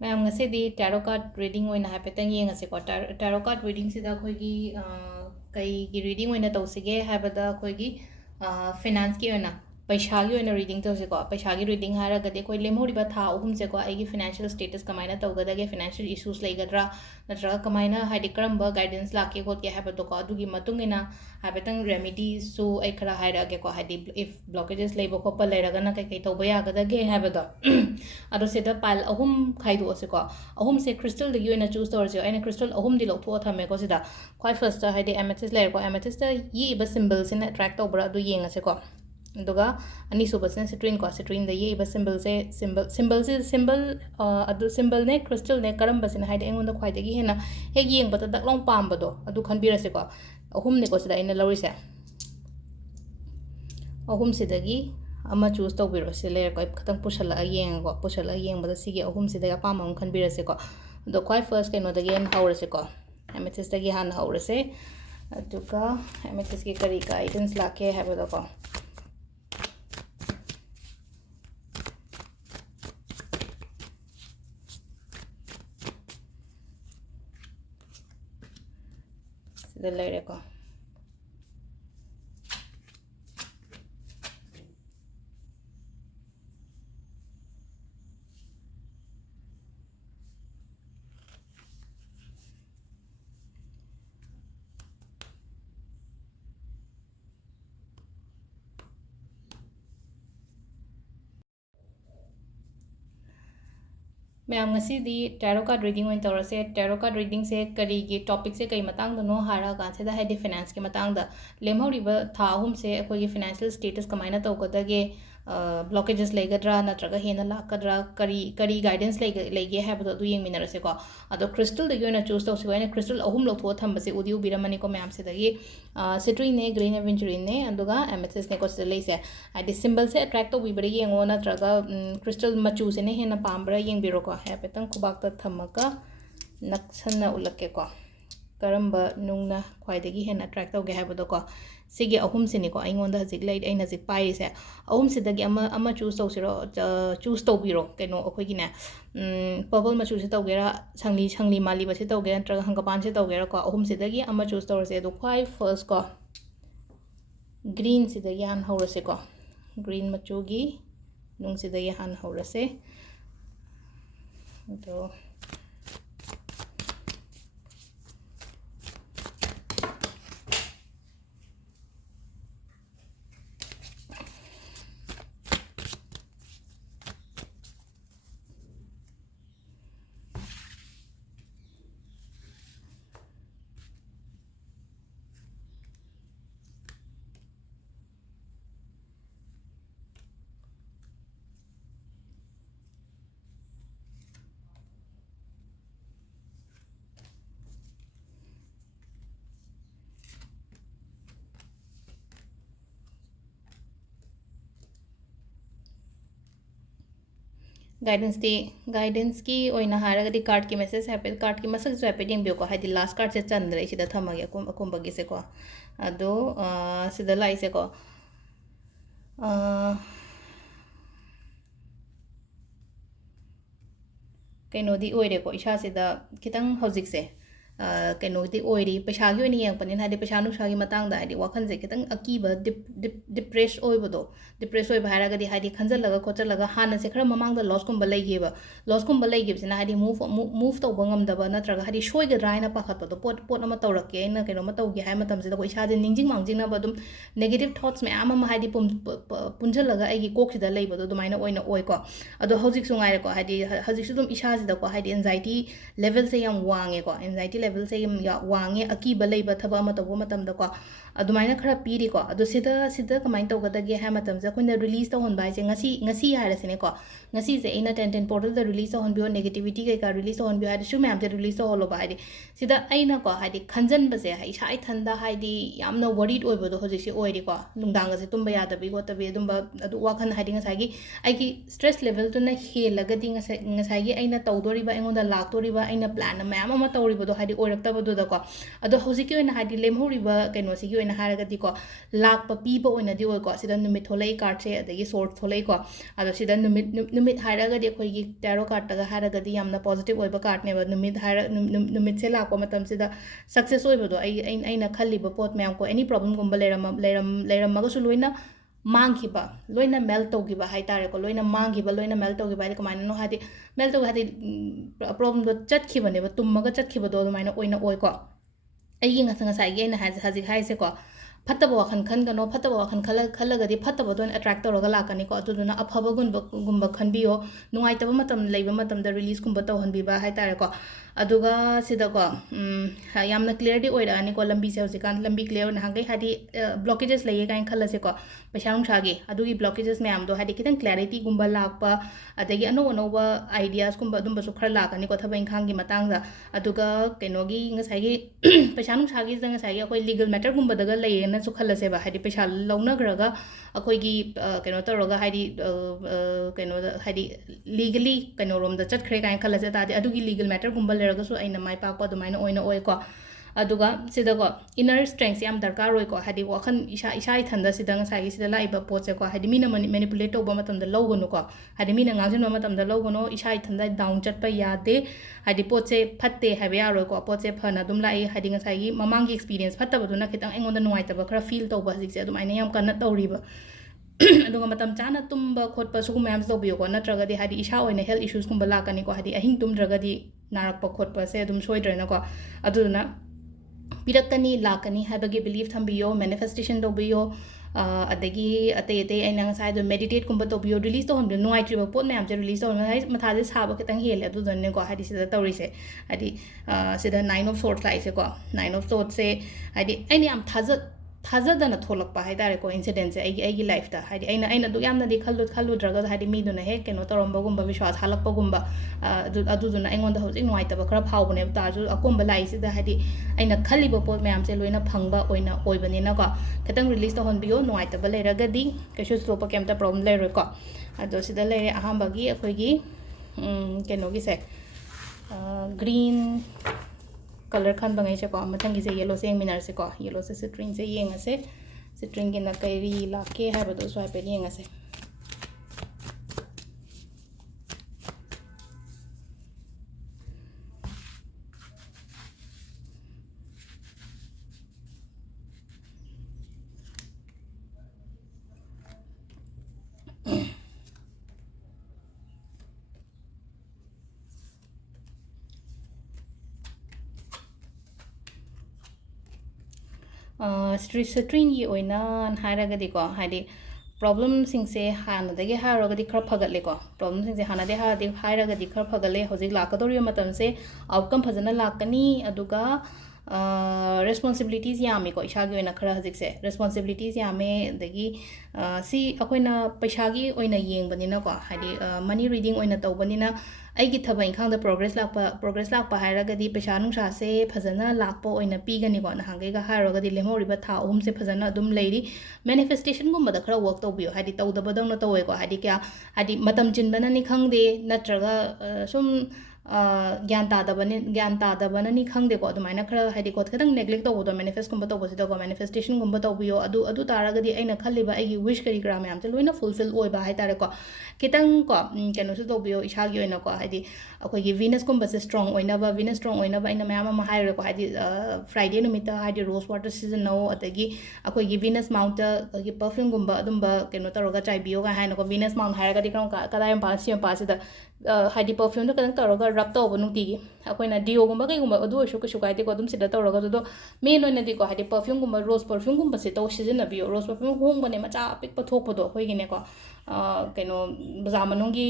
ꯃꯌꯥꯝ ꯉꯁꯤꯗꯤ ꯇꯦꯔꯣ card reading ꯑꯣꯏꯅ ꯍꯥꯏꯐꯦꯠꯇꯪ ꯌꯦꯡꯉꯁꯦꯀꯣ ꯇꯦꯔꯣ ꯀꯥꯔꯗ ꯔꯤꯗꯤꯡꯁꯤꯗ ꯑꯩꯈꯣꯏꯒꯤ ꯀꯩꯒꯤ ꯔꯤꯗꯤꯡ ꯑꯣꯏꯅ ꯇꯧꯁꯤꯒꯦ ꯍꯥꯏꯕꯗ ꯑꯩꯈꯣꯏꯒꯤ ꯐꯤꯅꯥꯟꯁꯀꯤ ꯑꯣꯏꯅ ꯄꯩꯁꯥꯒꯤ ꯑꯣꯏꯅ ꯔꯤꯗꯤꯡ ꯇꯧꯁꯦꯀꯣ ꯄꯩꯁꯥꯒꯤ ꯔꯤꯗꯤꯡ ꯍꯥꯏꯔꯒꯗꯤ ꯑꯩꯈꯣꯏ ꯂꯦꯝꯍꯧꯔꯤꯕ ꯊꯥ ꯑꯍꯨꯝꯁꯦꯀꯣ ꯑꯩꯒꯤ ꯐꯤꯅꯥꯟꯁꯤꯌꯦꯜ ꯁ꯭ꯇꯦꯇꯁ ꯀꯃꯥꯏꯅ ꯇꯧꯒꯗꯒꯦ ꯐꯤꯅꯥꯟꯁꯤꯌꯦꯜ ꯏꯁꯨꯁ ꯂꯩꯒꯗ꯭ꯔꯥ ꯅꯠꯇ꯭ꯔꯒ ꯀꯃꯥꯏꯅ ꯍꯥꯏꯗꯤ ꯀꯔꯝꯕ ꯒꯥꯏꯗꯦꯟꯁ ꯂꯥꯛꯀꯦ ꯈꯣꯠꯀꯦ ꯍꯥꯏꯕꯗꯣꯀꯣ ꯑꯗꯨꯒꯤ ꯃꯇꯨꯡ ꯏꯟꯅ ꯍꯥꯏꯐꯦꯠꯇꯪ ꯔꯦꯃꯤꯗꯤꯁꯨ ꯑꯩ ꯈꯔ ꯍꯥꯏꯔꯛꯑꯒꯦꯀꯣ ꯍꯥꯏꯗꯤ ꯏꯐ ꯕ꯭ꯂꯣꯀꯦꯖꯦꯁ ꯂꯩꯕ ꯈꯣꯠꯄ ꯂꯩꯔꯒꯅ ꯀꯩꯀꯩ ꯇꯧꯕ ꯌꯥꯒꯗꯒꯦ ꯍꯥꯏꯕꯗꯣ ꯑꯗꯣ ꯁꯤꯗ ꯄꯥꯏꯜ ꯑꯍꯨꯝ ꯈꯥꯏꯗꯣꯛꯑꯁꯤꯀꯣ ꯑꯍꯨꯝꯁꯦ crystalꯗꯒꯤ ꯑꯣꯏꯅ ꯆꯨꯁ ꯇꯧꯔꯁꯦ ꯑꯩꯅ crystal ꯑꯍꯨꯝꯗꯤ ꯂꯧꯊꯣꯛꯑ ꯊꯝꯃꯦꯀꯣ ꯁꯤꯗ ꯈ꯭ꯋꯥꯏ ꯐꯥꯔꯁꯇ ꯍꯥꯏꯗꯤ amethyst ꯂꯩꯔꯦꯀꯣ amethystꯇ ꯌꯦꯛꯏꯕ ꯁꯤꯝꯕꯜꯁꯤꯅ ꯑꯦꯇ꯭ꯔꯦꯛ ꯇꯧꯕ꯭ꯔꯥ ꯑꯗꯨ ꯌꯦꯡꯉꯁꯦꯀꯣ ꯑꯗꯨꯒ ꯑꯅꯤꯁꯨꯕꯁꯤꯅ citrine citrineꯗ ꯌꯦꯛꯏꯕ ꯁꯤꯝꯕꯜꯁꯦ ꯁꯤꯝꯕꯜ ꯑꯗꯨ ꯁꯤꯝꯕꯜꯅꯦ crystalꯅꯦ ꯀꯔꯝꯕꯁꯤꯅ ꯍꯥꯏꯗꯤ ꯑꯩꯉꯣꯟꯗ ꯈ꯭ꯋꯥꯏꯗꯒꯤ ꯍꯦꯟꯅ ꯍꯦꯛ ꯌꯦꯡꯕꯗ ꯗꯛ ꯂꯥꯎ ꯄꯥꯝꯕꯗꯣ ꯑꯗꯨ ꯈꯟꯕꯤꯔꯁꯦꯀꯣ ꯑꯍꯨꯝꯅꯦꯀꯣ ꯁꯤꯗ ꯑꯩꯅ ꯂꯧꯔꯤꯁꯦ ꯑꯍꯨꯝꯁꯤꯗꯒꯤ ꯑꯃ ꯆꯨꯁ ꯇꯧꯕꯤꯔꯣ ꯁꯤ ꯂꯩꯔꯦꯀꯣ ꯑꯩ ꯈꯤꯇꯪ ꯄꯨꯁꯜꯂꯛꯑ ꯌꯦꯡꯉꯀꯣ ꯄꯨꯁꯜꯂꯒ ꯌꯦꯡꯕꯗ ꯁꯤꯒꯤ ꯑꯍꯨꯝꯁꯤꯗꯒꯤ ꯑꯄꯥꯝꯕ ꯑꯃ ꯈꯟꯕꯤꯔꯁꯦꯀꯣ ꯑꯗꯣ ꯈ꯭ꯋꯥꯏ ꯐꯥꯔꯁ ꯀꯩꯅꯣꯗꯒꯤ ꯍꯥꯟꯅ ꯍꯧꯔꯁꯦꯀꯣ amethyst ꯍꯥꯟꯅ ꯍꯧꯔꯁꯦ ꯑꯗꯨꯒ amethyst ꯀꯔꯤ ꯒꯥꯏꯗꯦꯟꯁ ꯂꯥꯛꯀꯦ ꯍꯥꯏꯕꯗꯣꯀꯣ ꯁꯤꯗ ꯂꯩꯔꯦꯀꯣ ꯃꯌꯥꯝ ꯉꯁꯤꯗꯤ ꯇꯦꯔꯣ ꯀꯥꯔꯗ ꯔꯤꯗꯤꯡ ꯑꯣꯏꯅ ꯇꯧꯔꯁꯦ ꯇꯦꯔꯣ ꯀꯥꯔꯗ ꯔꯤꯗꯤꯡꯁꯦ ꯀꯔꯤꯒꯤ ꯇꯣꯄꯤꯛꯁꯦ ꯀꯩ ꯃꯇꯥꯡꯗꯅꯣ ꯍꯥꯏꯔꯀꯥꯟꯁꯤꯗ ꯍꯥꯏꯗꯤ ꯐꯤꯅꯥꯟꯁꯀꯤ ꯃꯇꯥꯡꯗ ꯂꯦꯝꯍꯧꯔꯤꯕ ꯊꯥ ꯑꯍꯨꯝꯁꯦ ꯑꯩꯈꯣꯏꯒꯤ ꯐꯤꯅꯥꯟꯁꯤꯌꯦꯜ ꯁ꯭ꯇꯦꯇꯁ ꯀꯃꯥꯏꯅ ꯇꯧꯒꯗꯒꯦ ꯕ꯭ꯂꯣꯀꯦꯖꯦꯁ ꯂꯩꯒꯗ꯭ꯔꯥ ꯅꯠꯇ꯭ꯔꯒ ꯍꯦꯟꯅ ꯂꯥꯛꯀꯗ꯭ꯔꯥ ꯀꯔꯤ ꯒꯥꯏꯗꯦꯟꯁ ꯂꯩꯒꯦ ꯍꯥꯏꯕꯗꯣ ꯑꯗꯨ ꯌꯦꯡꯃꯤꯟꯅꯔꯁꯦꯀꯣ ꯑꯗꯣ crystalꯗꯒꯤ ꯑꯣꯏꯅ ꯆꯨꯁ ꯇꯧꯁꯤꯀꯣ ꯑꯩꯅ crystal ꯑꯍꯨꯝ ꯂꯧꯊꯣꯛꯑ ꯊꯝꯕꯁꯦ ꯎꯕꯤꯔꯝꯃꯅꯤꯀꯣ ꯃꯌꯥꯝꯁꯤꯗꯒꯤ citrine ꯒ꯭ꯔꯤꯟ aventurine ꯑꯗꯨꯒ amethystꯅꯦꯀꯣ ꯁꯤꯗ ꯂꯩꯁꯦ ꯍꯥꯏꯗꯤ ꯁꯤꯝꯕꯜꯁꯦ ꯑꯦꯇ꯭ꯔꯦꯛ ꯇꯧꯕꯤꯕ꯭ꯔꯥ ꯌꯦꯡꯉꯣ ꯅꯠꯇ꯭ꯔꯒ crystal ꯃꯆꯨꯁꯤꯅ ꯍꯦꯟꯅ ꯄꯥꯝꯕ꯭ꯔꯥ ꯌꯦꯡꯕꯤꯔꯣꯀꯣ ꯍꯥꯏꯐꯦꯠꯇꯪ ꯈꯨꯕꯥꯛꯇ ꯊꯝꯃꯒ ꯅꯛꯁꯟꯅ ꯎꯠꯂꯛꯀꯦꯀꯣ ꯀꯔꯝꯕ ꯅꯨꯡꯅ ꯈ꯭ꯋꯥꯏꯗꯒꯤ ꯍꯦꯟꯅ ꯑꯦꯇ꯭ꯔꯦꯛ ꯇꯧꯒꯦ ꯍꯥꯏꯕꯗꯣꯀꯣ ꯁꯤꯒꯤ ꯑꯍꯨꯝꯁꯤꯅꯤꯀꯣ ꯑꯩꯉꯣꯟꯗ ꯍꯧꯖꯤꯛ ꯑꯩꯅ ꯍꯧꯖꯤꯛ ꯄꯥꯏꯔꯤꯁꯦ ꯑꯍꯨꯝꯁꯤꯗꯒꯤ ꯑꯃ ꯆꯨꯁ ꯇꯧꯁꯤꯔꯣ ꯆꯨꯁ ꯇꯧꯕꯤꯔꯣ ꯀꯩꯅꯣ ꯑꯩꯈꯣꯏꯒꯤꯅꯦ ꯄꯔꯄꯜ ꯃꯆꯨꯁꯦ ꯇꯧꯒꯦꯔꯥ ꯁꯪꯂꯤ ꯃꯥꯂꯤꯕꯁꯦ ꯇꯧꯒꯦꯔꯥ ꯅꯠꯇ꯭ꯔꯒ ꯍꯪꯒꯄꯥꯟꯁꯦ ꯇꯧꯒꯦꯔꯥꯀꯣ ꯑꯍꯨꯝꯁꯤꯗꯒꯤ ꯑꯃ ꯆꯨꯁ ꯇꯧꯔꯁꯦ ꯑꯗꯣ ꯈ꯭ꯋꯥꯏ ꯐꯥꯔꯁ ꯀꯣ ꯒ꯭ꯔꯤꯟꯁꯤꯗꯒꯤ ꯍꯥꯟꯅ ꯍꯧꯔꯁꯦꯀꯣ ꯒ꯭ꯔꯤꯟ ꯃꯆꯨꯒꯤ ꯅꯨꯡꯁꯤꯗꯒꯤ ꯍꯥꯟꯅ ꯍꯧꯔꯁꯦ ꯑꯗꯣ ꯒꯥꯏꯗꯦꯟꯁꯀꯤ ꯑꯣꯏꯅ ꯍꯥꯏꯔꯒꯗꯤ ꯀꯥꯔꯠꯀꯤ ꯃꯦꯁꯦꯖ ꯍꯥꯏꯐꯦꯠ ꯀꯥꯔꯠꯀꯤ ꯃꯁꯛꯁꯨ ꯍꯥꯏꯐꯦꯠ ꯌꯦꯡꯕꯤꯌꯨꯀꯣ ꯍꯥꯏꯗꯤ ꯂꯥꯁ ꯀꯥꯔꯠꯁꯦ ꯆꯟꯗ꯭ꯔꯦ ꯑꯩ ꯁꯤꯗ ꯊꯝꯃꯒꯦ ꯑꯀꯣꯝꯕꯒꯤꯁꯦꯀꯣ ꯑꯗꯣ ꯁꯤꯗ ꯂꯥꯛꯏꯁꯦꯀꯣ ꯀꯩꯅꯣꯗꯤ ꯑꯣꯏꯔꯦꯀꯣ ꯏꯁꯥꯁꯤꯗ ꯈꯤꯇꯪ ꯍꯧꯖꯤꯛꯁꯦ ꯀꯩꯅꯣꯗꯤ ꯑꯣꯏꯔꯤ ꯄꯩꯁꯥꯒꯤ ꯑꯣꯏꯅ ꯌꯦꯡꯉꯛꯄꯅꯤꯅ ꯍꯥꯏꯗꯤ ꯄꯩꯁꯥ ꯅꯨꯡꯁꯥꯒꯤ ꯃꯇꯥꯡꯗ ꯍꯥꯏꯗꯤ ꯋꯥꯈꯜꯁꯦ ꯈꯤꯇꯪ ꯑꯀꯤꯕ ꯗꯤꯄ꯭ꯔꯦꯁ ꯑꯣꯏꯕꯗꯣ ꯗꯤꯄ꯭ꯔꯦꯁ ꯑꯣꯏꯕ ꯍꯥꯏꯔꯒꯗꯤ ꯍꯥꯏꯗꯤ ꯈꯟꯖꯜꯂꯒ ꯈꯣꯠꯆꯜꯂꯒ ꯍꯥꯟꯅꯁꯦ ꯈꯔ ꯃꯃꯥꯡꯗ ꯂꯣꯁꯀꯨꯝꯕ ꯂꯩꯈꯤꯕ ꯂꯣꯁꯀꯨꯝꯕ ꯂꯩꯈꯤꯕꯁꯤꯅ ꯍꯥꯏꯗꯤ ꯃꯨꯚ ꯇꯧꯕ ꯉꯝꯗꯕ ꯅꯠꯇ꯭ꯔꯒ ꯍꯥꯏꯗꯤ ꯁꯣꯏꯒꯗ꯭ꯔꯥ ꯍꯥꯏꯅ ꯄꯥꯈꯠꯄꯗꯣ ꯄꯣꯠ ꯑꯃ ꯇꯧꯔꯛꯀꯦ ꯑꯩꯅ ꯀꯩꯅꯣꯝꯃ ꯇꯧꯒꯦ ꯍꯥꯏ ꯃꯇꯝꯁꯤꯗ ꯑꯩꯈꯣꯏ ꯏꯁꯥꯁꯦ ꯅꯤꯡꯁꯤꯡ ꯃꯥꯡꯖꯤꯡꯅꯕ ꯑꯗꯨꯝ ꯅꯦꯒꯦꯇꯤቭ ꯊꯣꯠꯁ ꯃꯌꯥꯝ ꯑꯃ ꯍꯥꯏꯗꯤ ꯄꯨꯟꯓꯜꯂꯒ ꯑꯩꯒꯤ ꯀꯣꯛꯁꯤꯗ ꯂꯩꯕꯗꯣ ꯑꯗꯨꯃꯥꯏꯅ ꯑꯣꯏꯅ ꯑꯣꯏꯀꯣ ꯑꯗꯣ ꯍꯧꯖꯤꯛꯁꯨ ꯉꯥꯏꯔꯦꯀꯣ ꯍꯥꯏꯗꯤ ꯍꯧꯖꯤꯛꯁꯨ ꯑꯗꯨꯝ ꯏꯁꯥꯁꯤꯗꯀꯣ ꯍꯥꯏꯗꯤ ꯑꯦꯟꯖꯥꯏꯇꯤ ꯂꯦꯚꯦꯜꯁꯦ ꯌꯥꯝ ꯋꯥꯡꯉꯦꯀꯣ ꯑꯦꯟꯖꯥꯏꯇꯤ ꯂꯦꯚꯦꯜꯁꯦ ꯌꯥꯝ ꯋꯥꯡꯉꯦ ꯑꯀꯤꯕ ꯂꯩꯕ ꯊꯕꯛ ꯑꯃ ꯇꯧꯕ ꯃꯇꯝꯗꯀꯣ ꯑꯗꯨꯃꯥꯏꯅ ꯈꯔ ꯄꯤꯔꯤꯀꯣ ꯑꯗꯣ ꯁꯤꯗ ꯀꯃꯥꯏꯅ ꯇꯧꯒꯗꯒꯦ ꯍꯥꯏ ꯃꯇꯝꯁꯤꯗ ꯑꯩꯈꯣꯏꯅ ꯔꯤꯂꯤꯁ ꯇꯧꯍꯟꯕ ꯍꯥꯏꯁꯦ ꯉꯁꯤ ꯍꯥꯏꯔꯁꯤꯅꯦꯀꯣ ꯉꯁꯤꯁꯦ ꯑꯩꯅ 10 ꯄꯣꯔꯇꯜꯗ ꯔꯤꯂꯤꯁ ꯇꯧꯍꯟꯕꯤꯌꯣ ꯅꯦꯒꯦꯇꯤꯚꯤꯇꯤ ꯀꯩꯀꯥ ꯔꯤꯂꯤꯁ ꯇꯧꯍꯟꯕꯤꯌꯣ ꯍꯥꯏꯗꯤ ꯁꯤ ꯃꯌꯥꯝꯁꯦ ꯔꯤꯂꯤꯁ ꯇꯧꯍꯜꯂꯣꯕ ꯍꯥꯏꯗꯤ ꯁꯤꯗ ꯑꯩꯅꯀꯣ ꯍꯥꯏꯗꯤ ꯈꯟꯖꯟꯕꯁꯦ ꯏꯁꯥ ꯏꯊꯟꯗ ꯍꯥꯏꯗꯤ ꯌꯥꯝꯅ ꯋꯥꯔꯤꯠ ꯑꯣꯏꯕꯗꯣ ꯍꯧꯖꯤꯛꯁꯦ ꯑꯣꯏꯔꯤꯀꯣ ꯅꯨꯡꯗꯥꯡꯒꯁꯦ ꯇꯨꯝꯕ ꯌꯥꯗꯕꯤ ꯈꯣꯠꯇꯕꯤ ꯑꯗꯨ ꯋꯥꯈꯜ ꯍꯥꯏꯗꯤ ꯉꯁꯥꯏꯒꯤ ꯑꯩꯒꯤ ꯁ꯭ꯇ꯭ꯔꯦꯁ ꯂꯦꯚꯦꯜꯗꯨꯅ ꯍꯦꯜꯂꯒꯗꯤ ꯉꯁꯥꯏꯒꯤ ꯑꯩꯅ ꯇꯧꯗꯣꯔꯤꯕ ꯑꯩꯉꯣꯟꯗ ꯂꯥꯛꯇꯣꯔꯤꯕ ꯑꯩꯅ ꯄ꯭ꯂꯥꯟ ꯃꯌꯥꯝ ꯑꯃ ꯇꯧꯔꯤꯕꯗꯣ ꯍꯥꯏꯗꯤ ꯑꯣꯏꯔꯛꯇꯕꯗꯨꯗꯀꯣ ꯑꯗꯣ ꯍꯧꯖꯤꯛꯀꯤ ꯑꯣꯏꯅ ꯍꯥꯏꯗꯤ ꯂꯦꯝꯍꯧꯔꯤꯕ ꯀꯩꯅꯣꯁꯤꯒꯤ ꯑꯣꯏꯅ ꯑꯣꯏꯅ ꯍꯥꯏꯔꯒꯗꯤꯀꯣ ꯂꯥꯛꯄ ꯄꯤꯕ ꯑꯣꯏꯅꯗꯤ ꯑꯣꯏꯀꯣ ꯁꯤꯗ ꯅꯨꯃꯤꯠ ꯊꯣꯛꯂꯛꯏ ꯀꯥꯔꯠꯁꯦ ꯑꯗꯒꯤ ꯁꯣꯔꯠ ꯊꯣꯛꯂꯛꯏꯀꯣ ꯑꯗꯣ ꯁꯤꯗ ꯅꯨꯃꯤꯠ ꯍꯥꯏꯔꯒꯗꯤ ꯑꯩꯈꯣꯏꯒꯤ ꯇꯦꯔꯣ ꯀꯥꯔꯠꯇꯒ ꯍꯥꯏꯔꯒꯗꯤ ꯌꯥꯝꯅ ꯄꯣꯖꯤꯇꯤቭ ꯑꯣꯏꯕ ꯀꯥꯔꯠꯅꯦꯕ ꯅꯨꯃꯤꯠꯁꯦ ꯂꯥꯛꯄ ꯃꯇꯝꯁꯤꯗ ꯁꯛꯁꯦꯁ ꯑꯣꯏꯕꯗꯣ ꯑꯩꯅ ꯈꯜꯂꯤꯕ ꯄꯣꯠ ꯃꯌꯥꯝ ꯀꯣ ꯑꯦꯅꯤ ꯄ꯭ꯔꯣꯕ꯭ꯂꯝꯒꯨꯝꯕ ꯂꯩꯔꯝꯃꯒꯁꯨ ꯂꯣꯏꯅ ꯃꯥꯡꯈꯤꯕ ꯂꯣꯏꯅ ꯃꯦꯜ ꯇꯧꯈꯤꯕ ꯍꯥꯏꯇꯥꯔꯦꯀꯣ ꯂꯣꯏꯅ ꯃꯥꯡꯈꯤꯕ ꯂꯣꯏꯅ ꯃꯦꯜ ꯇꯧꯈꯤꯕ ꯍꯥꯏꯗꯤ ꯀꯃꯥꯏꯅꯅೋ ꯍꯥꯏꯗꯤ ꯃꯦꯜ ꯇꯧꯈꯤꯕ ꯍꯥꯏꯗꯤ ꯄ꯭ꯔꯣꯕ꯭ꯂꯝꯗꯣ ꯆꯠꯈꯤꯕꯅꯦꯕ ꯇꯨꯝꯃꯒ ꯆꯠꯈꯤꯕꯗꯣ ꯑꯗꯨꯃꯥꯏꯅ ꯑꯣꯏꯅ ꯑꯣꯏꯀꯣ ꯑꯩꯒꯤ ꯉꯁꯥꯏꯒꯤ ꯑꯩꯅ ꯍꯧꯖꯤꯛ ꯍꯥꯏꯁꯦꯀꯣ ꯐꯠꯇꯕ ꯋꯥꯈꯜ ꯈꯟꯒꯅꯣ ꯐꯠꯇꯕ ꯋꯥꯈꯜ ꯈꯜꯂꯒꯗꯤ ꯐꯠꯇꯕꯗꯣ ꯑꯣꯏꯅ ꯑꯦꯇ꯭ꯔꯦꯛ ꯇꯧꯔꯒ ꯂꯥꯛꯀꯅꯤꯀꯣ ꯑꯗꯨꯗꯨꯅ ꯑꯐꯕꯒꯨꯝꯕ ꯈꯟꯕꯤꯌꯣ ꯅꯨꯡꯉꯥꯏꯇꯕ ꯃꯇꯝ ꯂꯩꯕ ꯃꯇꯝꯗ ꯔꯤꯂꯤꯁꯀꯨꯝꯕ ꯇꯧꯍꯟꯕꯤꯕ ꯍꯥꯏꯇꯥꯔꯦꯀꯣ ꯑꯗꯨꯒ ꯁꯤꯗꯀꯣ ꯌꯥꯝꯅ ꯀ꯭ꯂꯤꯌꯔꯗꯤ ꯑꯣꯏꯔꯛꯑꯅꯤꯀꯣ ꯂꯝꯕꯤꯁꯦ ꯍꯧꯖꯤꯛꯀꯥꯟ ꯂꯝꯕꯤ ꯀ꯭ꯂꯤꯌꯔ ꯅꯍꯥꯟꯈꯩ ꯍꯥꯏꯗꯤ ꯕ꯭ꯂꯣꯀꯦꯖꯦꯁ ꯂꯩꯌꯦ ꯀꯥꯏꯅ ꯈꯜꯂꯁꯦꯀꯣ ꯄꯩꯁꯥ ꯅꯨꯡꯁꯥꯒꯤ ꯑꯗꯨꯒꯤ ꯕ꯭ꯂꯣꯀꯦꯖꯦꯁ ꯃꯌꯥꯝꯗꯣ ꯍꯥꯏꯗꯤ ꯈꯤꯇꯪ ꯀ꯭ꯂꯦꯔꯤꯇꯤꯒꯨꯝꯕ ꯂꯥꯛꯄ ꯑꯗꯒꯤ ꯑꯅꯧ ꯑꯅꯧꯕ ꯑꯥꯏꯗꯤꯌꯥꯁꯀꯨꯝꯕ ꯑꯗꯨꯝꯕꯁꯨ ꯈꯔ ꯂꯥꯛꯀꯅꯤꯀꯣ ꯊꯕꯛ ꯏꯪꯈꯥꯡꯒꯤ ꯃꯇꯥꯡꯗ ꯑꯗꯨꯒ ꯀꯩꯅꯣꯒꯤ ꯉꯁꯥꯏꯒꯤ ꯄꯩꯁꯥ ꯅꯨꯡꯁꯥꯒꯤꯁꯤꯗ ꯉꯁꯥꯏꯒꯤ ꯑꯩꯈꯣꯏ ꯂꯤꯒꯜ ꯃꯦꯇꯔꯒꯨꯝꯕꯗꯒ ꯂꯩꯌꯦꯅꯁꯨ ꯈꯜꯂꯁꯦꯕ ꯍꯥꯏꯗꯤ ꯄꯩꯁꯥ ꯂꯧꯅꯈ꯭ꯔꯒ ꯑꯩꯈꯣꯏꯒꯤ ꯀꯩꯅꯣ ꯇꯧꯔꯒ ꯍꯥꯏꯗꯤ ꯀꯩꯅꯣꯗ ꯍꯥꯏꯗꯤ ꯂꯤꯒꯂꯤ ꯀꯩꯅꯣꯔꯣꯝꯗ ꯆꯠꯈ꯭ꯔꯦ ꯀꯥꯏꯅ ꯈꯜꯂꯁꯦ ꯇꯥꯔꯗꯤ ꯑꯗꯨꯒꯤ ꯂꯤꯒꯜ ꯃꯦꯇꯔꯒꯨꯝꯕ ꯂꯩꯔꯒꯁꯨ ꯑꯩꯅ ꯃꯥꯏ ꯄꯥꯛꯄ ꯑꯗꯨꯃꯥꯏꯅ ꯑꯣꯏꯅ ꯑꯣꯏꯀꯣ ꯑꯗꯨꯒ ꯁꯤꯗꯀꯣ ꯏꯅꯔ ꯁ꯭ꯇ꯭ꯔꯦꯡꯁꯦ ꯌꯥꯝ ꯗꯔꯀꯥꯔ ꯑꯣꯏꯀꯣ ꯍꯥꯏꯗꯤ ꯋꯥꯈꯜ ꯏꯁꯥ ꯏꯊꯟꯗ ꯁꯤꯗ ꯉꯁꯥꯏꯒꯤ ꯁꯤꯗ ꯂꯥꯛꯏꯕ ꯄꯣꯠꯁꯦꯀꯣ ꯍꯥꯏꯗꯤ ꯃꯤꯅ ꯃꯦꯅꯤꯄꯨꯂꯦꯠ ꯇꯧꯕ ꯃꯇꯝꯗ ꯂꯧꯒꯅꯨꯀꯣ ꯍꯥꯏꯗꯤ ꯃꯤꯅ ꯉꯥꯡꯁꯤꯟꯕ ꯃꯇꯝꯗ ꯂꯧꯒꯅꯨ ꯏꯁꯥ ꯏꯊꯟꯗ ꯗꯥꯎꯟ ꯆꯠꯄ ꯌꯥꯗꯦ ꯍꯥꯏꯗꯤ ꯄꯣꯠꯁꯦ ꯐꯠꯇꯦ ꯍꯥꯏꯕ ꯌꯥꯔꯣꯏꯀꯣ ꯄꯣꯠꯁꯦ ꯐꯅ ꯑꯗꯨꯝ ꯂꯥꯛꯏ ꯍꯥꯏꯗꯤ ꯉꯁꯥꯏꯒꯤ ꯃꯃꯥꯡꯒꯤ ꯑꯦꯛꯁꯄꯤꯔꯤꯌꯦꯟꯁ ꯐꯠꯇꯕꯗꯨꯅ ꯈꯤꯇꯪ ꯑꯩꯉꯣꯟꯗ ꯅꯨꯡꯉꯥꯏꯇꯕ ꯈꯔ ꯐꯤꯜ ꯇꯧꯕ ꯍꯧꯖꯤꯛꯁꯦ ꯑꯗꯨꯃꯥꯏꯅ ꯌꯥꯝ ꯀꯟꯅ ꯇꯧꯔꯤꯕ ꯑꯗꯨꯒ ꯃꯇꯝ ꯆꯥꯅ ꯇꯨꯝꯕ ꯈꯣꯠꯄ ꯁꯤꯒꯨꯝꯕ ꯃꯌꯥꯝꯁꯦ ꯇꯧꯕꯤꯌꯨꯀꯣ ꯅꯠꯇ꯭ꯔꯒꯗꯤ ꯍꯥꯏꯗꯤ ꯏꯁꯥ ꯑꯣꯏꯅ ꯍꯦꯜꯊ ꯏꯁꯨꯁꯀꯨꯝꯕ ꯂꯥꯛꯀꯅꯤꯀꯣ ꯍꯥꯏꯗꯤ ꯑꯍꯤꯡ ꯇꯨꯝꯗ꯭ꯔꯒꯗꯤ ꯅꯥꯔꯛꯄ ꯈꯣꯠꯄꯁꯦ ꯑꯗꯨꯝ ꯁꯣꯏꯗ꯭ꯔꯦꯅꯀꯣ ꯑꯗꯨꯗꯨꯅ ꯄꯤꯔꯛꯀꯅꯤ ꯂꯥꯛꯀꯅꯤ ꯍꯥꯏꯕꯒꯤ ꯕꯤꯂꯤꯐ ꯊꯝꯕꯤꯌꯣ ꯃꯦꯅꯤꯐꯦꯁꯇꯦꯁꯟ ꯇꯧꯕꯤꯌꯣ ꯑꯗꯒꯤ ꯑꯇꯩ ꯑꯩꯅ ꯉꯁꯥꯏꯗꯣ ꯃꯦꯗꯤꯇꯦꯠꯀꯨꯝꯕ ꯇꯧꯕꯤꯌꯣ ꯔꯤꯂꯤꯁ ꯇꯧꯍꯟꯕꯤꯌꯣ ꯅꯨꯡꯉꯥꯏꯇ꯭ꯔꯤꯕ ꯄꯣꯠ ꯃꯌꯥꯝꯁꯦ ꯔꯤꯂꯤꯁ ꯇꯧꯍꯟꯕꯤꯌꯣ ꯍꯥꯏꯗꯤ ꯃꯊꯥꯁꯦ ꯁꯥꯕ ꯈꯤꯇꯪ ꯍꯦꯜꯂꯦ ꯑꯗꯨꯗꯨꯅꯅꯦꯀꯣ ꯍꯥꯏꯗꯤ ꯁꯤꯗ ꯇꯧꯔꯤꯁꯦ ꯍꯥꯏꯗꯤ ꯁꯤꯗ ꯅꯥꯏꯟ ꯑꯣꯐ ꯁꯣꯔꯠꯁ ꯂꯥꯛꯏꯁꯦꯀꯣ ꯅꯥꯏꯟ ꯑꯣꯐ ꯁꯣꯔꯠꯁꯦ ꯍꯥꯏꯗꯤ ꯑꯩꯅ ꯌꯥꯝ ꯊꯥꯖꯗꯅ ꯊꯣꯛꯂꯛꯄ ꯍꯥꯏꯇꯥꯔꯦꯀꯣ ꯏꯟꯁꯤꯗꯦꯟꯁꯦ ꯑꯩꯒꯤ ꯂꯥꯏꯐꯇ ꯍꯥꯏꯗꯤ ꯑꯩꯅ ꯑꯗꯨꯛ ꯌꯥꯝꯅꯗꯤ ꯈꯜꯂꯨꯗ꯭ꯔꯒꯁꯨ ꯍꯥꯏꯗꯤ ꯃꯤꯗꯨꯅ ꯍꯦꯛ ꯀꯩꯅꯣ ꯇꯧꯔꯝꯕꯒꯨꯝꯕ ꯕꯤꯁ꯭ꯋꯥꯁ ꯍꯥꯜꯂꯛꯄꯒꯨꯝꯕ ꯑꯗꯨꯗꯨꯅ ꯑꯩꯉꯣꯟꯗ ꯍꯧꯖꯤꯛ ꯅꯨꯡꯉꯥꯏꯇꯕ ꯈꯔ ꯐꯥꯎꯕꯅꯦꯕ ꯇꯥꯔꯁꯨ ꯑꯀꯣꯟꯕ ꯂꯥꯛꯏꯁꯤꯗ ꯍꯥꯏꯗꯤ ꯑꯩꯅ ꯈꯜꯂꯤꯕ ꯄꯣꯠ ꯃꯌꯥꯝꯁꯦ ꯂꯣꯏꯅ ꯐꯪꯕ ꯑꯣꯏꯕꯅꯤꯅꯀꯣ ꯈꯤꯇꯪ ꯔꯤꯂꯤꯁ ꯇꯧꯍꯟꯕꯤꯌꯣ ꯅꯨꯡꯉꯥꯏꯇꯕ ꯂꯩꯔꯒꯗꯤ ꯀꯩꯁꯨ ꯊꯣꯛꯄ ꯀꯩꯝꯇ ꯄ꯭ꯔꯣꯕ꯭ꯂꯦꯝ ꯂꯩꯔꯣꯏꯀꯣ ꯑꯗꯣ ꯁꯤꯗ ꯂꯩꯔꯦ ꯑꯍꯥꯟꯕꯒꯤ ꯑꯩꯈꯣꯏꯒꯤ ꯀꯩꯅꯣꯒꯤꯁꯦ ꯒ꯭ꯔꯤꯟ ꯀꯂꯔ ꯈꯟꯕꯉꯩꯁꯦꯀꯣ ꯃꯊꯪꯒꯤꯁꯦ ꯌꯦꯜꯂꯣꯁꯦ ꯌꯦꯡꯃꯤꯟꯅꯔꯁꯦꯀꯣ ꯌꯦꯜꯂꯣꯁꯦ ꯁꯤꯇ꯭ꯔꯤꯟꯁꯦ ꯌꯦꯡꯉꯁꯦ ꯁꯤꯇ꯭ꯔꯤꯟꯒꯤꯅ ꯀꯔꯤ ꯂꯥꯛꯀꯦ ꯍꯥꯏꯕꯗꯨꯁꯨ ꯍꯥꯏꯐꯦꯠ ꯌꯦꯡꯉꯁꯦ ꯁꯤꯇ꯭ꯔꯤꯟꯒꯤ ꯑꯣꯏꯅ ꯍꯥꯏꯔꯒꯗꯤꯀꯣ ꯍꯥꯏꯗꯤ ꯄ꯭ꯔꯣꯕ꯭ꯂꯝꯁꯤꯡꯁꯦ ꯍꯥꯟꯅꯗꯒꯤ ꯍꯥꯏꯔꯨꯔꯒꯗꯤ ꯈꯔ ꯐꯒꯠꯂꯦꯀꯣ ꯄ꯭ꯔꯣꯕ꯭ꯂꯝꯁꯤꯡꯁꯦ ꯍꯥꯟꯅꯗꯒꯤ ꯍꯥꯏꯔꯒꯗꯤ ꯈꯔ ꯐꯒꯠꯂꯦ ꯍꯧꯖꯤꯛ ꯂꯥꯛꯀꯗꯧꯔꯤꯕ ꯃꯇꯝꯁꯦ ꯑꯥꯎꯠꯀꯝ ꯐꯖꯅ ꯂꯥꯛꯀꯅꯤ ꯑꯗꯨꯒ ꯔꯦꯁꯄꯣꯟꯁꯤꯕꯤꯂꯤꯇꯤꯁ ꯌꯥꯝꯃꯤꯀꯣ ꯏꯁꯥꯒꯤ ꯑꯣꯏꯅ ꯈꯔ ꯍꯧꯖꯤꯛꯁꯦ ꯔꯦꯁꯄꯣꯟꯁꯤꯕꯤꯂꯤꯇꯤꯁ ꯌꯥꯝꯃꯦ ꯑꯗꯒꯤ ꯁꯤ ꯑꯩꯈꯣꯏꯅ ꯄꯩꯁꯥꯒꯤ ꯑꯣꯏꯅ ꯌꯦꯡꯕꯅꯤꯅꯀꯣ ꯍꯥꯏꯗꯤ ꯃꯅꯤ ꯔꯤꯗꯤꯡ ꯑꯣꯏꯅ ꯇꯧꯕꯅꯤꯅ ꯑꯩꯒꯤ ꯊꯕꯛ ꯏꯪꯈꯥꯡꯗ ꯄ꯭ꯔꯣꯒ꯭ꯔꯦꯁ ꯂꯥꯛꯄ ꯍꯥꯏꯔꯒꯗꯤ ꯄꯩꯁꯥ ꯅꯨꯡꯁꯥꯁꯦ ꯐꯖꯅ ꯂꯥꯛꯄ ꯑꯣꯏꯅ ꯄꯤꯒꯅꯤꯀꯣ ꯅꯍꯥꯟꯈꯩꯒ ꯍꯥꯏꯔꯨꯔꯒꯗꯤ ꯂꯦꯝꯍꯧꯔꯤꯕ ꯊꯥ ꯑꯍꯨꯝꯁꯦ ꯐꯖꯅ ꯑꯗꯨꯝ ꯂꯩꯔꯤ ꯃꯦꯅꯤꯐꯦꯁꯇꯦꯁꯟꯒꯨꯝꯕꯗ ꯈꯔ ꯋꯔꯛ ꯇꯧꯕꯤꯌꯣ ꯍꯥꯏꯗꯤ ꯇꯧꯗꯕꯗꯧꯅ ꯇꯧꯋꯦꯀꯣ ꯍꯥꯏꯗꯤ ꯃꯇꯝ ꯆꯤꯟꯕꯅꯅꯤ ꯈꯪꯗꯦ ꯅꯠꯇ꯭ꯔꯒ ꯁꯨꯝ ꯒ꯭ꯌꯥꯟ ꯇꯥꯗꯕꯅꯅꯤ ꯈꯪꯗꯦꯀꯣ ꯑꯗꯨꯃꯥꯏꯅ ꯈꯔ ꯍꯥꯏꯗꯤꯀꯣ ꯈꯤꯇꯪ ꯅꯦꯒ꯭ꯂꯦꯛ ꯇꯧꯕꯗꯣ ꯃꯦꯅꯤꯐꯦꯁꯀꯨꯝꯕ ꯇꯧꯕꯁꯤꯗꯀꯣ ꯃꯦꯅꯤꯐꯦꯁꯇꯦꯁꯟꯒꯨꯝꯕ ꯇꯧꯕꯤꯌꯣ ꯑꯗꯨ ꯇꯥꯔꯒꯗꯤ ꯑꯩꯅ ꯈꯜꯂꯤꯕ ꯑꯩꯒꯤ ꯋꯤꯁ ꯀꯔꯤ ꯀꯔꯥ ꯃꯌꯥꯝꯁꯦ ꯂꯣꯏꯅ ꯐꯨꯜꯐꯤꯜ ꯑꯣꯏꯕ ꯍꯥꯏꯇꯥꯔꯦꯀꯣ ꯈꯤꯇꯪ ꯀꯣ ꯀꯩꯅꯣꯁꯨ ꯇꯧꯕꯤꯌꯣ ꯏꯁꯥꯒꯤ ꯑꯣꯏꯅꯀꯣ ꯍꯥꯏꯗꯤ ꯑꯩꯈꯣꯏꯒꯤ ꯚꯤꯅꯁꯀꯨꯝꯕꯁꯦ ꯁ꯭ꯇ꯭ꯔꯣꯡ ꯑꯣꯏꯅꯕ ꯑꯩꯅ ꯃꯌꯥꯝ ꯑꯃ ꯍꯥꯏꯔꯦꯀꯣ ꯍꯥꯏꯗꯤ ꯐ꯭ꯔꯥꯏꯗꯦ ꯅꯨꯃꯤꯠꯇ ꯍꯥꯏꯗꯤ ꯔꯣꯁ ꯋꯥꯇꯔ ꯁꯤꯖꯤꯟꯅꯧ ꯑꯗꯒꯤ ꯑꯩꯈꯣꯏꯒꯤ ꯚꯤꯅꯁ ꯃꯥꯎꯟꯠꯇ ꯑꯩꯈꯣꯏꯒꯤ ꯄꯔꯐ꯭ꯌꯨꯝꯒꯨꯝꯕ ꯑꯗꯨꯝꯕ ꯀꯩꯅꯣ ꯇꯧꯔꯒ ꯆꯥꯏꯕꯤꯌꯣꯒ ꯍꯥꯏꯅꯀꯣ ꯚꯤꯅꯁ ꯃꯥꯎꯟꯠ ꯍꯥꯏꯔꯒꯗꯤ ꯀꯗꯥꯏ ꯃꯄꯥ ꯁꯤ ꯃꯄꯥꯁꯤꯗ ꯍꯥꯏꯗꯤ ꯄꯔꯐ꯭ꯌꯨꯝꯗꯣ ꯈꯤꯇꯪ ꯇꯧꯔꯒ ꯔꯕ ꯇꯧꯕ ꯅꯨꯡꯇꯤꯒꯤ ꯑꯩꯈꯣꯏꯅ ꯗꯤꯌꯣꯒꯨꯝꯕ ꯀꯩꯒꯨꯝꯕ ꯑꯗꯨ ꯑꯣꯏꯔꯁꯨ ꯀꯩꯁꯨ ꯀꯥꯏꯗꯦꯀꯣ ꯑꯗꯨꯝ ꯁꯤꯗ ꯇꯧꯔꯒ ꯑꯗꯣ ꯃꯦꯟ ꯑꯣꯏꯅꯗꯤꯀꯣ ꯍꯥꯏꯗꯤ ꯄꯔꯐ꯭ꯌꯨꯝꯒꯨꯝꯕ ꯔꯣꯁ ꯄꯔꯐ꯭ꯌꯨꯝꯒꯨꯝꯕꯁꯦ ꯁꯤꯖꯤꯟꯅꯕꯤꯌꯣ ꯔꯣꯁ ꯄꯔꯐ꯭ꯌꯨꯝ ꯍꯣꯡꯕꯅꯦ ꯃꯆꯥ ꯑꯄꯤꯛꯄ ꯊꯣꯛꯄꯗꯣ ꯑꯩꯈꯣꯏꯒꯤꯅꯦꯀꯣ ꯀꯩꯅꯣ ꯕꯖꯥꯔ ꯃꯅꯨꯡꯒꯤ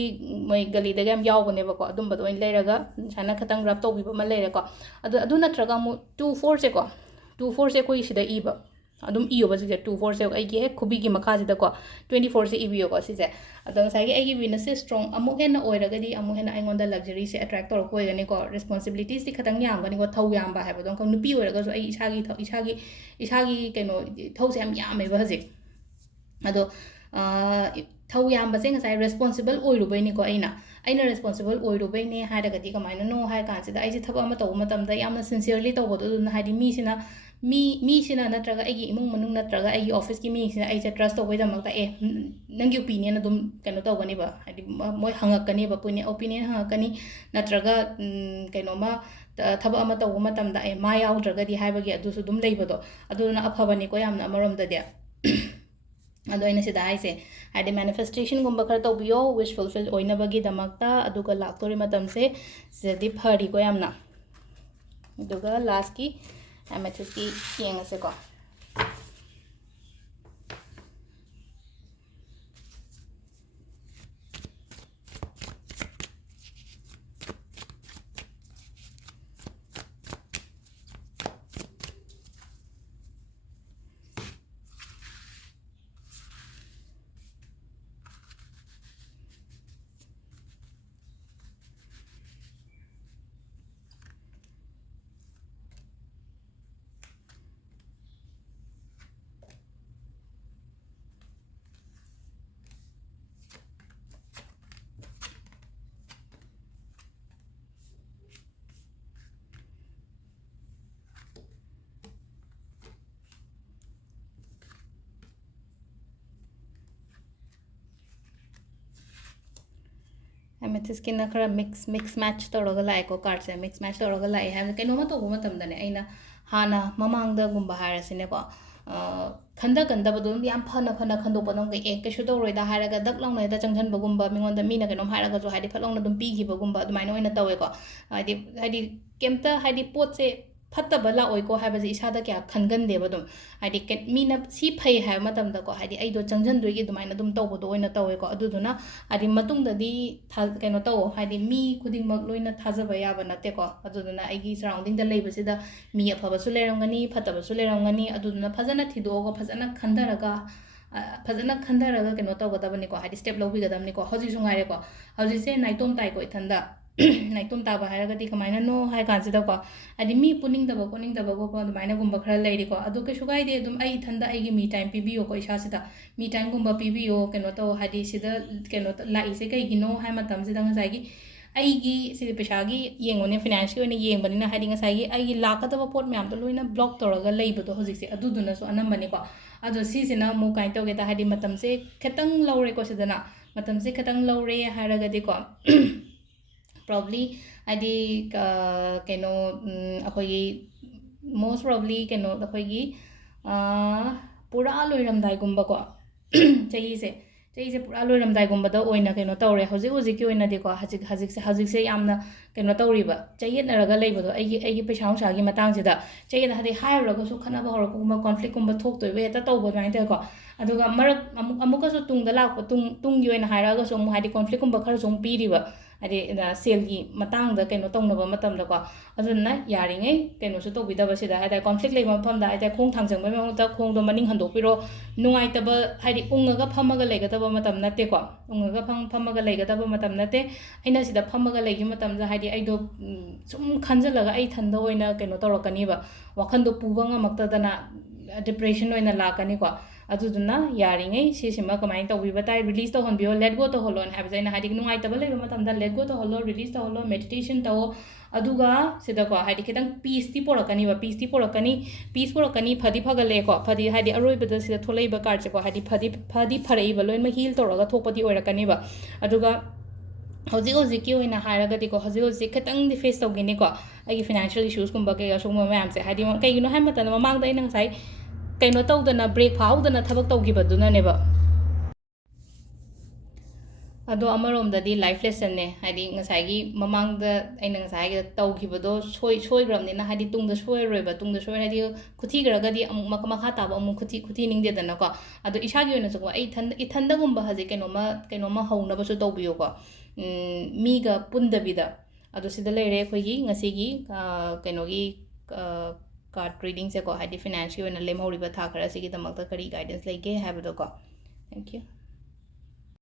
ꯃꯣꯏ ꯒꯂꯤꯗꯒ ꯌꯥꯝ ꯌꯥꯎꯕꯅꯦꯕꯀꯣ ꯑꯗꯨꯝꯕꯗꯣ ꯑꯣꯏꯅ ꯂꯩꯔꯒ ꯁꯨꯃꯥꯏꯅ ꯈꯤꯇꯪ ꯔꯕ ꯇꯧꯕꯤꯕ ꯑꯃ ꯂꯩꯔꯦꯀꯣ ꯑꯗꯨ ꯅꯠꯇ꯭ꯔꯒ ꯑꯃꯨꯛ 2-4ꯁꯦꯀꯣ 2-4ꯁꯦ ꯑꯩꯈꯣꯏꯒꯤ ꯁꯤꯗ ꯏꯕ ꯑꯗꯨꯝ ꯏꯌꯣꯕ ꯁꯤꯁꯦ 2-4ꯁꯦ ꯑꯩꯒꯤ ꯍꯦꯛ ꯈꯨꯕꯤꯒꯤ ꯃꯈꯥꯁꯤꯗꯀꯣ 24ꯁꯦ ꯏꯕꯤꯌꯣꯀꯣ ꯁꯤꯁꯦ ꯑꯗꯣ ꯉꯁꯥꯏꯒꯤ ꯑꯩꯒꯤ ꯋꯤꯅꯁꯁꯦ ꯁ꯭ꯇ꯭ꯔꯣꯡ ꯑꯃꯨꯛ ꯍꯦꯟꯅ ꯑꯣꯏꯔꯒꯗꯤ ꯑꯃꯨꯛ ꯍꯦꯟꯅ ꯑꯩꯉꯣꯟꯗ ꯂꯛꯖꯔꯤꯁꯦ ꯑꯦꯇ꯭ꯔꯦꯛ ꯇꯧꯔꯛꯄ ꯑꯣꯏꯒꯅꯤꯀꯣ ꯔꯦꯁꯄꯣꯟꯁꯤꯕꯤꯂꯤꯇꯤꯁꯇꯤ ꯈꯤꯇꯪ ꯌꯥꯝꯒꯅꯤꯀꯣ ꯊꯧ ꯌꯥꯝꯕ ꯍꯥꯏꯕꯗꯣ ꯅꯨꯄꯤ ꯑꯣꯏꯔꯒꯁꯨ ꯑꯩ ꯏꯁꯥꯒꯤ ꯀꯩꯅꯣ ꯊꯧꯁꯦ ꯌꯥꯝ ꯌꯥꯝꯃꯦꯕ ꯍꯧꯖꯤꯛ ꯑꯗꯣ ꯊꯧ ꯌꯥꯝꯕꯁꯦ ꯉꯁꯥꯏ ꯔꯦꯁꯄꯣꯟꯁꯤꯕꯜ ꯑꯣꯏꯔꯨꯕꯩꯅꯤꯀꯣ ꯑꯩꯅ ꯔꯦꯁꯄꯣꯟꯁꯤꯕꯜ ꯑꯣꯏꯔꯨꯕꯩꯅꯦ ꯍꯥꯏꯔꯒꯗꯤ ꯀꯃꯥꯏꯅꯅꯣ ꯍꯥꯏ ꯀꯥꯟꯁꯤꯗ ꯑꯩꯁꯦ ꯊꯕꯛ ꯑꯃ ꯇꯧꯕ ꯃꯇꯝꯗ ꯌꯥꯝꯅ ꯁꯤꯟꯁꯤꯌꯔꯂꯤ ꯇꯧꯕꯗꯣ ꯑꯗꯨꯅ ꯍꯥꯏꯗꯤ ꯃꯤꯁꯤꯅ ꯅꯠꯇ꯭ꯔꯒ ꯑꯩꯒꯤ ꯏꯃꯨꯡ ꯃꯅꯨꯡ ꯅꯠꯇ꯭ꯔꯒ ꯑꯩꯒꯤ ꯑꯣꯐꯤꯁꯀꯤ ꯃꯤꯁꯤꯅ ꯑꯩꯁꯦ ꯇ꯭ꯔꯁ ꯇꯧꯕꯩꯗꯃꯛꯇ ꯅꯪꯒꯤ ꯑꯣꯄꯤꯅꯤꯌꯟ ꯑꯗꯨꯝ ꯀꯩꯅꯣ ꯇꯧꯒꯅꯤꯕ ꯍꯥꯏꯗꯤ ꯃꯣꯏ ꯍꯪꯉꯛꯀꯅꯤꯕ ꯑꯣꯄꯤꯅꯤꯌꯟ ꯍꯪꯉꯛꯀꯅꯤ ꯅꯠꯇ꯭ꯔꯒ ꯀꯩꯅꯣꯃ ꯊꯕꯛ ꯑꯃ ꯇꯧꯕ ꯃꯇꯝꯗ ꯃꯥ ꯌꯥꯎꯗ꯭ꯔꯒꯗꯤ ꯍꯥꯏꯕꯒꯤ ꯑꯗꯨꯁꯨ ꯑꯗꯨꯝ ꯂꯩꯕꯗꯣ ꯑꯗꯨꯗꯨꯅ ꯑꯐꯕꯅꯤꯀꯣ ꯌꯥꯝꯅ ꯑꯃꯔꯣꯝꯗꯗꯤ ꯑꯗꯣ ꯑꯩꯅ ꯁꯤꯗ ꯍꯥꯏꯁꯦ ꯍꯥꯏꯗꯤ ꯃꯦꯅꯤꯐꯦꯁꯇꯦꯁꯟꯒꯨꯝꯕ ꯈꯔ ꯇꯧꯕꯤꯌꯣ ꯋꯤꯁ ꯐꯨꯜꯐꯤꯜ ꯑꯣꯏꯅꯕꯒꯤꯗꯃꯛꯇ ꯑꯗꯨꯒ ꯂꯥꯛꯇꯣꯔꯤ ꯃꯇꯝꯁꯦ ꯁꯤꯗꯗꯤ ꯐꯔꯤꯀꯣ ꯌꯥꯝꯅ ꯑꯗꯨꯒ ꯂꯥꯁꯀꯤ ꯑꯦꯃꯦꯊꯤꯁꯀꯤ ꯌꯦꯡꯉꯁꯦꯀꯣ ꯑꯦꯃꯦꯊꯤꯁꯀꯤꯅ ꯈꯔ ꯃꯤꯛꯁ ꯃꯦꯠꯆ ꯇꯧꯔꯒ ꯂꯥꯛꯑꯦꯀꯣ ꯀꯥꯔꯠꯁꯦ ꯃꯤꯛꯁ ꯃꯦꯠꯆ ꯇꯧꯔꯒ ꯂꯥꯛꯑꯦ ꯍꯥꯏꯕꯗꯤ ꯀꯩꯅꯣꯝꯃ ꯇꯧꯕ ꯃꯇꯝꯗꯅꯦ ꯑꯩꯅ ꯍꯥꯟꯅ ꯃꯃꯥꯡꯗꯒꯨꯝꯕ ꯍꯥꯏꯔꯁꯤꯅꯦꯀꯣ ꯈꯟꯗꯕꯗꯣ ꯌꯥꯝ ꯐꯅ ꯈꯟꯗꯣꯛꯄꯗꯣ ꯀꯩꯁꯨ ꯇꯧꯔꯣꯏꯗ ꯍꯥꯏꯔꯒ ꯗꯛ ꯂꯥꯎꯅ ꯍꯦꯛꯇ ꯆꯪꯁꯤꯟꯕꯒꯨꯝꯕ ꯃꯤꯉꯣꯟꯗ ꯃꯤꯅ ꯀꯩꯅꯣꯝ ꯍꯥꯏꯔꯒꯁꯨ ꯍꯥꯏꯗꯤ ꯐꯠ ꯂꯥꯎꯅ ꯑꯗꯨꯝ ꯄꯤꯈꯤꯕꯒꯨꯝꯕ ꯑꯗꯨꯃꯥꯏꯅ ꯑꯣꯏꯅ ꯇꯧꯋꯦꯀꯣ ꯍꯥꯏꯗꯤ ꯀꯩꯝꯇ ꯍꯥꯏꯗꯤ ꯄꯣꯠꯁꯦ ꯐꯠꯇꯕ ꯂꯥꯛꯑꯣꯏꯀꯣ ꯍꯥꯏꯕꯁꯦ ꯏꯁꯥꯗ ꯀꯌꯥ ꯈꯟꯒꯟꯗꯦꯕ ꯑꯗꯨꯝ ꯍꯥꯏꯗꯤ ꯃꯤꯅ ꯁꯤ ꯐꯩ ꯍꯥꯏꯕ ꯃꯇꯝꯗꯀꯣ ꯍꯥꯏꯗꯤ ꯑꯩꯗꯣ ꯆꯪꯁꯤꯟꯗꯣꯏꯒꯤ ꯑꯗꯨꯃꯥꯏꯅ ꯑꯗꯨꯝ ꯇꯧꯕꯗꯣ ꯑꯣꯏꯅ ꯇꯧꯋꯦꯀꯣ ꯑꯗꯨꯗꯨꯅ ꯍꯥꯏꯗꯤ ꯃꯇꯨꯡꯗꯗꯤ ꯀꯩꯅꯣ ꯇꯧ ꯍꯥꯏꯗꯤ ꯃꯤ ꯈꯨꯗꯤꯡꯃꯛ ꯂꯣꯏꯅ ꯊꯥꯖꯕ ꯌꯥꯕ ꯅꯠꯇꯦꯀꯣ ꯑꯗꯨꯗꯨꯅ ꯑꯩꯒꯤ ꯁꯔꯥꯎꯟꯗꯤꯡꯗ ꯂꯩꯕꯁꯤꯗ ꯃꯤ ꯑꯐꯕꯁꯨ ꯂꯩꯔꯝꯒꯅꯤ ꯐꯠꯇꯕꯁꯨ ꯂꯩꯔꯝꯒꯅꯤ ꯑꯗꯨꯗꯨꯅ ꯐꯖꯅ ꯊꯤꯗꯣꯛꯑꯒ ꯐꯖꯅ ꯈꯟꯊꯔꯒ ꯀꯩꯅꯣ ꯇꯧꯒꯗꯕꯅꯤꯀꯣ ꯍꯥꯏꯗꯤ ꯁ꯭ꯇꯦꯞ ꯂꯧꯕꯤꯒꯗꯕꯅꯤꯀꯣ ꯍꯧꯖꯤꯛꯁꯨ ꯉꯥꯏꯔꯦꯀꯣ ꯍꯧꯖꯤꯛꯁꯦ ꯅꯥꯏꯇꯣꯝ ꯇꯥꯏꯀꯣ ꯏꯊꯟꯗ ꯅꯥꯏꯇꯣꯝ ꯇꯥꯕ ꯍꯥꯏꯔꯒꯗꯤ ꯀꯃꯥꯏꯅꯅꯣ ꯍꯥꯏ ꯀꯥꯟꯁꯤꯗꯀꯣ ꯍꯥꯏꯗꯤ ꯃꯤ ꯄꯨꯅꯤꯡꯗꯕ ꯈꯣꯠꯅꯤꯡꯗꯕꯒꯨꯝꯕ ꯑꯗꯨꯃꯥꯏꯅꯒꯨꯝꯕ ꯈꯔ ꯂꯩꯔꯤꯀꯣ ꯑꯗꯣ ꯀꯩꯁꯨ ꯀꯥꯏꯗꯦ ꯑꯗꯨꯝ ꯑꯩ ꯏꯊꯟꯗ ꯑꯩꯒꯤ ꯃꯤ ꯇꯥꯏꯝ ꯄꯤꯕꯤꯌꯣꯀꯣ ꯏꯁꯥꯁꯤꯗ ꯃꯤ ꯇꯥꯏꯝꯒꯨꯝꯕ ꯄꯤꯕꯤꯌꯣ ꯀꯩꯅꯣ ꯇꯧ ꯍꯥꯏꯗꯤ ꯁꯤꯗ ꯀꯩꯅꯣ ꯂꯥꯛꯏꯁꯦ ꯀꯩꯒꯤꯅೋ ꯍꯥꯏ ꯃꯇꯝꯁꯤꯗ ꯉꯁꯥꯏꯒꯤ ꯑꯩꯒꯤ ꯁꯤꯗꯤ ꯄꯩꯁꯥꯒꯤ ꯌꯦꯡꯉꯣꯅꯦ ꯐꯤꯅꯥꯟꯁꯀꯤ ꯑꯣꯏꯅ ꯌꯦꯡꯕꯅꯤꯅ ꯍꯥꯏꯗꯤ ꯉꯁꯥꯏꯒꯤ ꯑꯩꯒꯤ ꯂꯥꯛꯀꯗꯕ ꯄꯣꯠ ꯃꯌꯥꯝꯗꯣ ꯂꯣꯏꯅ ꯕ꯭ꯂꯣꯛ ꯇꯧꯔꯒ ꯂꯩꯕꯗꯣ ꯍꯧꯖꯤꯛꯁꯦ ꯑꯗꯨꯗꯨꯅꯁꯨ ꯑꯅꯝꯕꯅꯤꯀꯣ ꯑꯗꯣ ꯁꯤꯁꯤꯅ ꯑꯃꯨꯛ ꯀꯥꯏꯅ ꯇꯧꯒꯦꯗ ꯍꯥꯏꯗꯤ ꯃꯇꯝꯁꯦ ꯈꯤꯇꯪ ꯂꯧꯔꯦꯀꯣ ꯁꯤꯗꯅ ꯃꯇꯝꯁꯦ ꯈꯤꯇꯪ ꯂꯧꯔꯦ ꯍꯥꯏꯔꯒꯗꯤꯀꯣ ꯄ꯭ꯔꯣꯕ꯭ꯂꯤ ꯍꯥꯏꯗꯤ ꯀꯩꯅꯣ ꯑꯩꯈꯣꯏꯒꯤ ꯃꯣꯁ ꯄ꯭ꯔꯣꯕ꯭ꯂꯤ ꯀꯩꯅꯣ ꯑꯩꯈꯣꯏꯒꯤ ꯄꯨꯔꯥ ꯂꯣꯏꯔꯝꯗꯥꯏꯒꯨꯝꯕꯀꯣ ꯆꯍꯤꯁꯦ ꯄꯨꯔꯥ ꯂꯣꯏꯔꯝꯗꯥꯏꯒꯨꯝꯕꯗ ꯑꯣꯏꯅ ꯀꯩꯅꯣ ꯇꯧꯔꯦ ꯍꯧꯖꯤꯛꯀꯤ ꯑꯣꯏꯅꯗꯤꯀꯣ ꯍꯧꯖꯤꯛꯁꯦ ꯌꯥꯝꯅ ꯀꯩꯅꯣ ꯇꯧꯔꯤꯕ ꯆꯌꯦꯠꯅꯔꯒ ꯂꯩꯕꯗꯣ ꯑꯩꯒꯤ ꯄꯩꯁꯥ ꯅꯨꯡꯁꯥꯒꯤ ꯃꯇꯥꯡꯁꯤꯗ ꯍꯥꯏꯗꯤ ꯍꯥꯏꯔꯨꯔꯒꯁꯨ ꯈꯠꯅꯕ ꯍꯧꯔꯛꯄꯒꯨꯝꯕ ꯀꯣꯟꯐ꯭ꯂꯤꯛꯀꯨꯝꯕ ꯊꯣꯛꯇꯣꯏꯕ ꯍꯦꯛꯇ ꯇꯧꯕ ꯑꯗꯨꯃꯥꯏꯅ ꯇꯧꯋꯦꯀꯣ ꯑꯗꯨꯒ ꯑꯃꯨꯛꯀꯁꯨ ꯇꯨꯡꯗ ꯂꯥꯛꯄ ꯇꯨꯡꯒꯤ ꯑꯣꯏꯅ ꯍꯥꯏꯔꯛꯑꯒꯁꯨ ꯑꯃꯨꯛ ꯍꯥꯏꯗꯤ ꯀꯣꯟꯐ꯭ꯂꯤꯛꯀꯨꯝꯕ ꯈꯔꯁꯨ ꯑꯃꯨꯛ ꯄꯤꯔꯤꯕ ꯍꯥꯏꯗꯤ ꯁꯦꯜꯒꯤ ꯃꯇꯥꯡꯗ ꯀꯩꯅꯣ ꯇꯧꯅꯕ ꯃꯇꯝꯗꯀꯣ ꯑꯗꯨꯗꯨꯅ ꯌꯥꯔꯤꯉꯩ ꯀꯩꯅꯣꯁꯨ ꯇꯧꯕꯤꯗꯕꯁꯤꯗ ꯍꯥꯏꯇꯥꯔꯦ ꯀꯣꯟꯐ꯭ꯂꯤꯛ ꯂꯩꯕ ꯃꯐꯝꯗ ꯍꯥꯏꯇꯥꯔꯦ ꯈꯣꯡ ꯊꯥꯡꯖꯪꯕꯩ ꯃꯍꯨꯠꯇ ꯈꯣꯡꯗꯣ ꯃꯅꯤꯡ ꯍꯟꯗꯣꯛꯄꯤꯔꯣ ꯅꯨꯡꯉꯥꯏꯇꯕ ꯍꯥꯏꯗꯤ ꯎꯡꯉꯒ ꯐꯝꯃꯒ ꯂꯩꯒꯗꯕ ꯃꯇꯝ ꯅꯠꯇꯦꯀꯣ ꯎꯡꯉꯒ ꯐꯝꯃꯒ ꯂꯩꯒꯗꯕ ꯃꯇꯝ ꯅꯠꯇꯦ ꯑꯩꯅ ꯁꯤꯗ ꯐꯝꯃꯒ ꯂꯩꯈꯤꯕ ꯃꯇꯝꯗ ꯍꯥꯏꯗꯤ ꯑꯩꯗꯣ ꯁꯨꯝ ꯈꯟꯖꯤꯜꯂꯒ ꯑꯩ ꯏꯊꯟꯗ ꯑꯣꯏꯅ ꯀꯩꯅꯣ ꯇꯧꯔꯛꯀꯅꯤꯕ ꯋꯥꯈꯟꯗꯣ ꯄꯨꯕ ꯉꯝꯃꯛꯇꯗꯅ ꯗꯤꯄ꯭ꯔꯦꯁꯟ ꯑꯣꯏꯅ ꯂꯥꯛꯀꯅꯤꯀꯣ ꯑꯗꯨꯗꯨꯅ ꯌꯥꯔꯤꯉꯩ ꯁꯤꯁꯤꯃ ꯀꯃꯥꯏꯅ ꯇꯧꯕꯤꯕ ꯇꯥꯏ ꯔꯤꯂꯤꯁ ꯇꯧꯍꯟꯕꯤꯌꯣ ꯂꯦꯠ ꯒꯣ ꯇꯧꯍꯜꯂꯣꯅ ꯍꯥꯏꯕꯁꯦ ꯑꯩꯅ ꯍꯥꯏꯗꯤ ꯅꯨꯡꯉꯥꯏꯇꯕ ꯂꯩꯕ ꯃꯇꯝꯗ ꯂꯦꯠ ꯒꯣ ꯇꯧꯍꯜꯂꯣ ꯔꯤꯂꯤꯁ ꯇꯧꯍꯜꯂꯣ ꯃꯦꯗꯤꯇꯦꯁꯟ ꯇꯧꯋꯣ ꯑꯗꯨꯒ ꯁꯤꯗꯀꯣ ꯍꯥꯏꯗꯤ ꯈꯤꯇꯪ ꯄꯤꯁꯇꯤ ꯄꯣꯔꯛꯀꯅꯤ ꯄꯤꯁ ꯄꯣꯔꯛꯀꯅꯤ ꯐꯗꯤ ꯐꯒꯠꯂꯛꯑꯦꯀꯣ ꯍꯥꯏꯗꯤ ꯑꯔꯣꯏꯕꯗ ꯁꯤꯗ ꯊꯣꯛꯂꯛꯏꯕ ꯀꯥꯔꯠꯁꯦꯀꯣ ꯍꯥꯏꯗꯤ ꯐꯗꯤ ꯐꯔꯛꯏꯕ ꯂꯣꯏꯅꯃꯛ ꯍꯤꯜ ꯇꯧꯔꯒ ꯊꯣꯛꯄꯗꯤ ꯑꯣꯏꯔꯛꯀꯅꯤꯕ ꯑꯗꯨꯒ ꯍꯧꯖꯤꯛꯀꯤ ꯑꯣꯏꯅ ꯍꯥꯏꯔꯒꯗꯤꯀꯣ ꯍꯧꯖꯤꯛ ꯈꯤꯇꯪꯗꯤ ꯐꯦꯁ ꯇꯧꯈꯤꯅꯤꯀꯣ ꯑꯩꯒꯤ ꯐꯤꯅꯥꯟꯁꯤꯌꯦꯜ ꯏꯁꯨꯁꯀꯨꯝꯕ ꯀꯩꯀꯥ ꯁꯤꯒꯨꯝꯕ ꯃꯌꯥꯝꯁꯦ ꯍꯥꯏꯗꯤ ꯀꯩꯒꯤꯅꯣ ꯍꯥꯏꯕ ꯃꯇꯝꯗ ꯃꯃꯥꯡꯗ ꯑꯩꯅ ꯉꯁꯥꯏ ꯀꯩꯅꯣ ꯇꯧꯗꯅ ꯕ꯭ꯔꯦꯛ ꯐꯥꯍꯧꯗꯅ ꯊꯕꯛ ꯇꯧꯈꯤꯕꯗꯨꯅꯅꯦꯕ ꯑꯗꯣ ꯑꯃꯔꯣꯝꯗꯗꯤ ꯂꯥꯏꯐ ꯂꯦꯁꯟꯅꯦ ꯍꯥꯏꯗꯤ ꯉꯁꯥꯏꯒꯤ ꯃꯃꯥꯡꯗ ꯑꯩꯅ ꯉꯁꯥꯏ ꯇꯧꯈꯤꯕꯗꯣ ꯁꯣꯏꯈ꯭ꯔꯕꯅꯤꯅ ꯍꯥꯏꯗꯤ ꯇꯨꯡꯗ ꯁꯣꯏꯔꯔꯣꯏꯕ ꯇꯨꯡꯗ ꯁꯣꯏꯔ ꯍꯥꯏꯗꯤ ꯈꯨꯊꯤꯈ꯭ꯔꯒꯗꯤ ꯑꯃꯨꯛ ꯃꯈꯥ ꯇꯥꯕ ꯑꯃꯨꯛ ꯈꯨꯊꯤꯅꯤꯡꯗꯦꯗꯅꯀꯣ ꯑꯗꯣ ꯏꯁꯥꯒꯤ ꯑꯣꯏꯅꯁꯨꯀꯣ ꯑꯩ ꯏꯊꯟꯗꯒꯨꯝꯕ ꯍꯧꯖꯤꯛ ꯀꯩꯅꯣꯝꯃ ꯍꯧꯅꯕꯁꯨ ꯇꯧꯕꯤꯌꯨꯀꯣ ꯃꯤꯒ ꯄꯨꯟꯗꯕꯤꯗ ꯑꯗꯣ ꯁꯤꯗ ꯂꯩꯔꯦ ꯑꯩꯈꯣꯏꯒꯤ ꯉꯁꯤꯒꯤ ꯀꯩꯅꯣꯒꯤ ꯀꯥꯔꯠ ꯔꯤꯗꯤꯡꯁꯦꯀꯣ ꯍꯥꯏꯗꯤ ꯐꯤꯅꯥꯟꯁꯀꯤ ꯑꯣꯏꯅ ꯂꯦꯝꯍꯧꯔꯤꯕ ꯊꯥ ꯈꯔ ꯑꯁꯤꯒꯤꯗꯃꯛꯇ ꯀꯔꯤ ꯒꯥꯏꯗꯦꯟꯁ ꯂꯩꯒꯦ ꯍꯥꯏꯕꯗꯣꯀꯣ ꯊꯦꯡꯛ ꯌꯨ